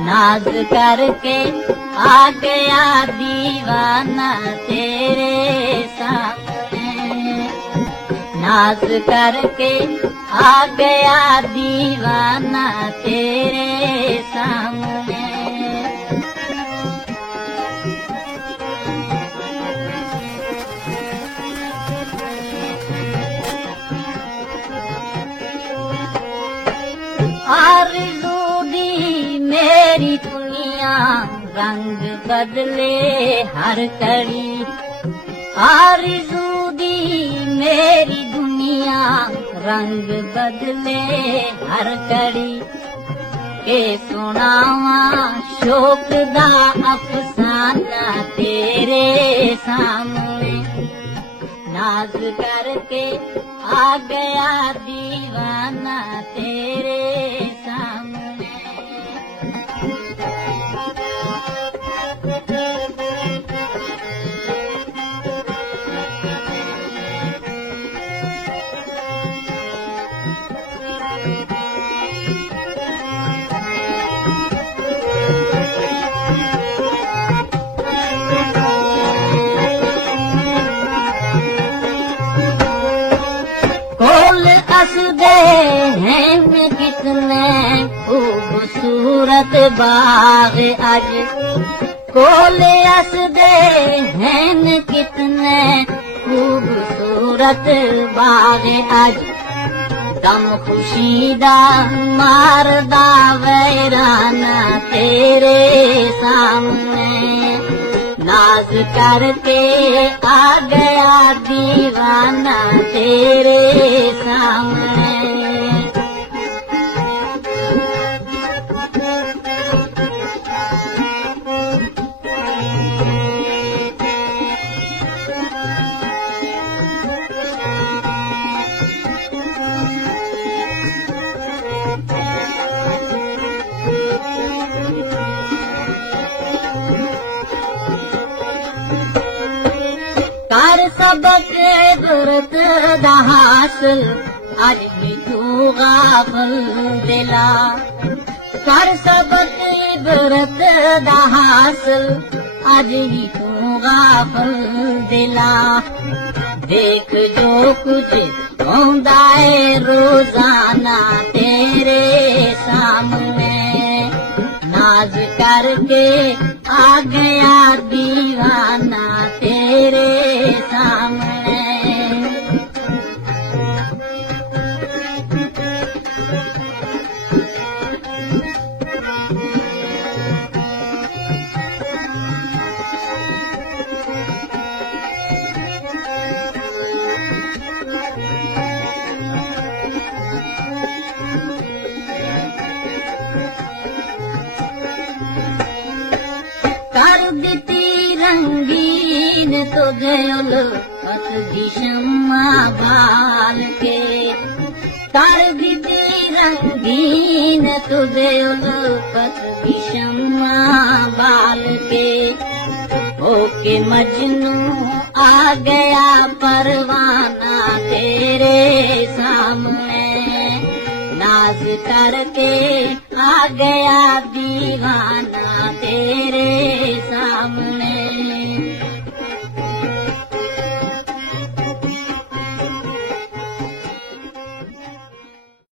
नाज करके आ गया दीवाना तेरे सामने, नाज करके आ गया दीवाना तेरे सामने। आरज़ू दी मेरी दुनिया रंग बदले हर घड़ी, आरज़ू दी मेरी दुनिया रंग बदले हर घड़ी। के सुनावा शोक दा अफसाना तेरे सामने, नाज करके आ गया दीवाना तेरे सामने। हंसदे हैं कितने खूबसूरत बाग आज, कोले हंसदे हैं कितने खूबसूरत बाग आज। दम खुशी दा मारदा वैराना तेरे सामने, नाज करके आ गया दीवाना तेरे सामने। कर सबक इबरत दा हासिल अज भी तू गाफिल दिला, कर सबक इबरत दा हासिल अज भी तू गाफिल दिला। देख जो कुछ होंदा है रोजाना तेरे सामने, नाज करके आ गया दीवाना तेरे सामने। कर दिती रंगीन तुझे उल्फत दी शम्मा बाल के, कर दिती रंगीन तुझे उल्फत दी शम्मा बाल के। होके मजनू आ गया परवाना तेरे सामने, नाज करके आ गया दीवाना तेरे सामने।